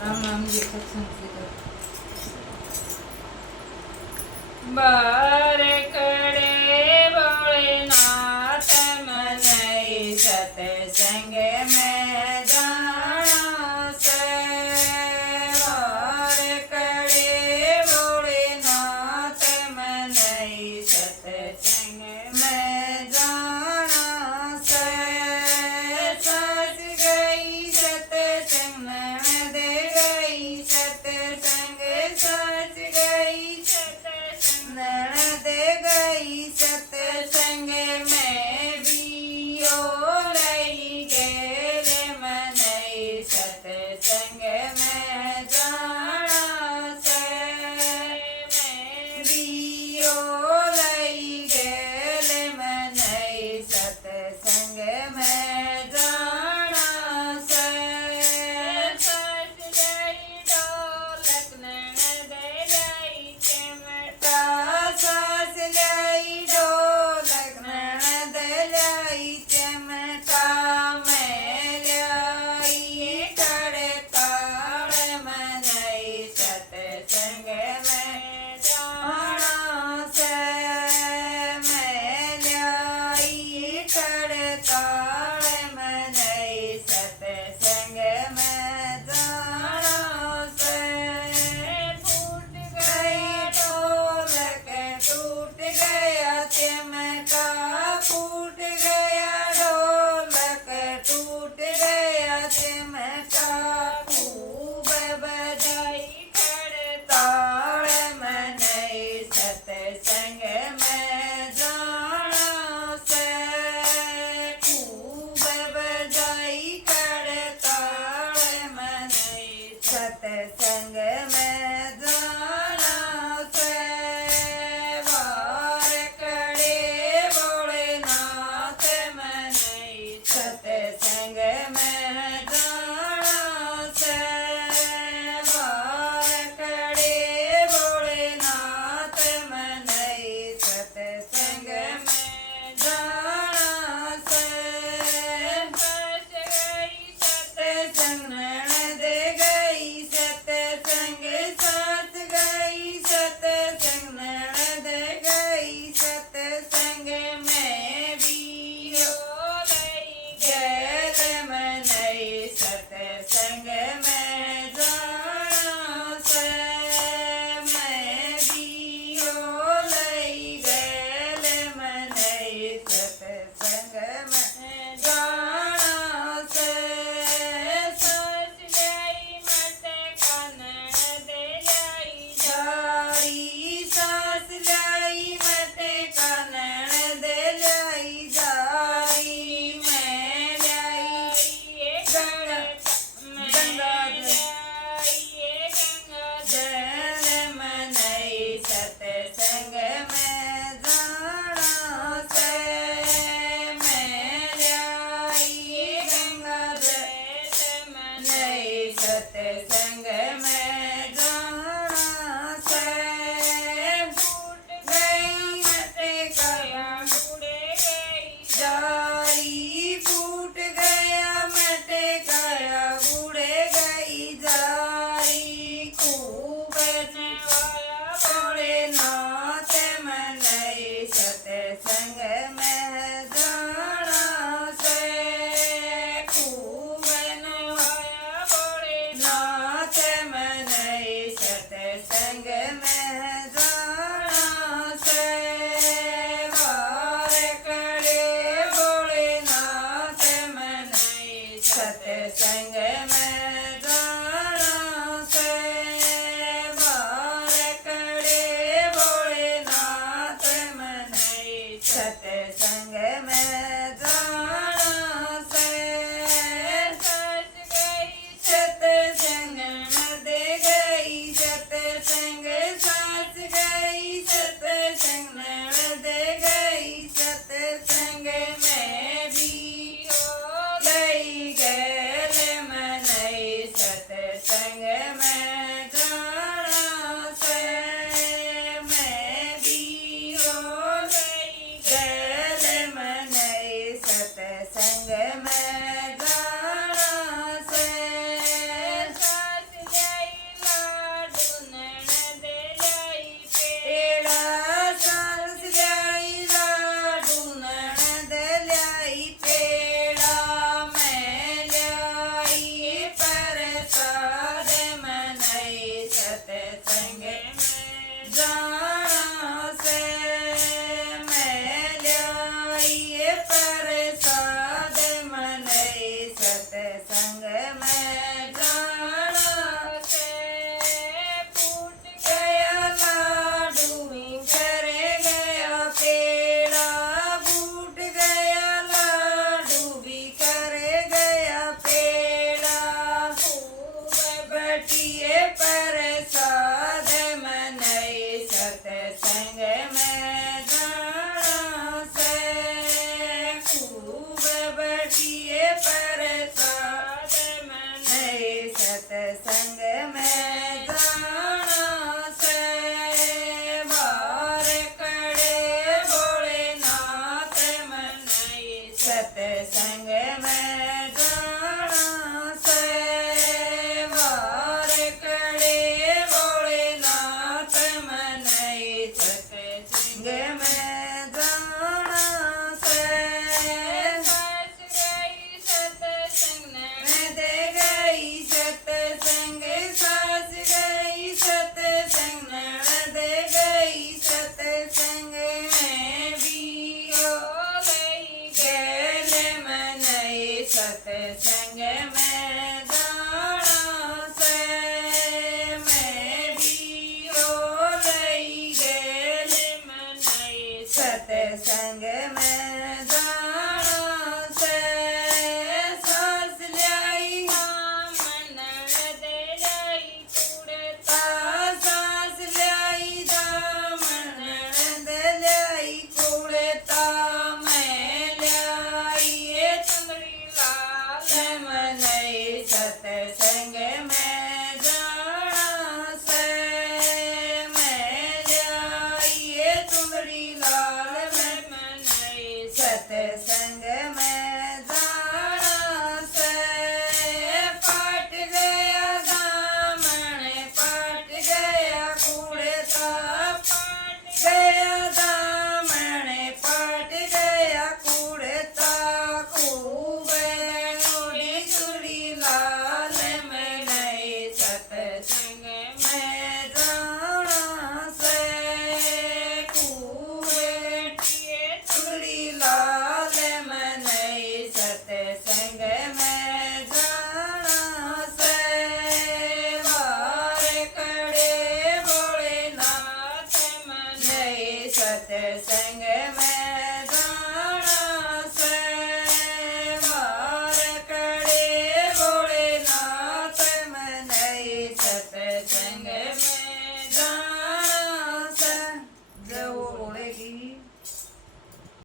राम नाम जी सत्संग से कर बार करे भोलेनाथ मनई सतसंग में जाना से बार करे भोलेनाथ मनई सतसंग में जाना से सच गई सतसंग में दे गई सतसंग सच गई सतसंग दे गई सतसंग में भी ओ लई गेल मनई सतसंग में जाना से में भी ओ लई गेल मनई सतसंग में जाना से सच गई ढोलक नैन दे गई चिमटा सच गई ढोलक नैन दे गई चिमटा में लाई खड़े ताड़ मनई सतसंग में जाना से में लाई खड़े ताड़ मनई सतसंग में जाना से फूट गई ढोलक टूट गया चिमटा फूट गया ढोलक टूट गया चिमटा खूब बजाई खड़ताल मनई सतसंग में जाना से खूब बजाई खड़ताल मनई सतसंग में जाना से वार करे भोलेनाथ मनई सतसंग में जाना से वार करे भोलेनाथ मनई सतसंग में जाना से सच गई सतसंग नैन दे गई सतसंग सच गई सतसंग नैन दे गई सतसंग में भी ओ लई गेल मनई सतसंग में जाना से में भी ओ लई गेल मनई सतसंग में जाना से सच गई मत कनन दे गई जारी सच गई मत कनन दे गई जारी में लाई गंगा जल मनई सतसंग में जाना से में लाई गंगा जल मनई सतसंग में जाना से फूट गई मत कया उड़े गई जारी फूट गया मट गया उड़े गई जारी खूब नवाया भोलेनाथ मनई सतसंग में जाना से खूब नवाया भोलेनाथ मनई सतसंग में जाना से वार करे भोलेनाथ मनई सतसंग में जाना से वार करे भोलेनाथ मनई सतसंग में जाना से सच गई सतसंग में दे गई सतसंग सच गई सतसंग में दे गई सतसंग में भी ओ लई गेल मनई सत्संग में जाना से मैं जाइए चुंदड़ी लाल में मनाई सत्संग में जाना से पट गया दामन पट गया कुड़ता पट गया दामन पट गया कुड़ता खूब उड़ी चुड़ी लाल में नई सत्संग में जाना से खूब चुड़ी लाल में नई सत्संग में जाना से बार कड़े भोलेनाथ मन नई सत्संग में जाना से बार कड़े भोलेनाथ मन नई सत्संग में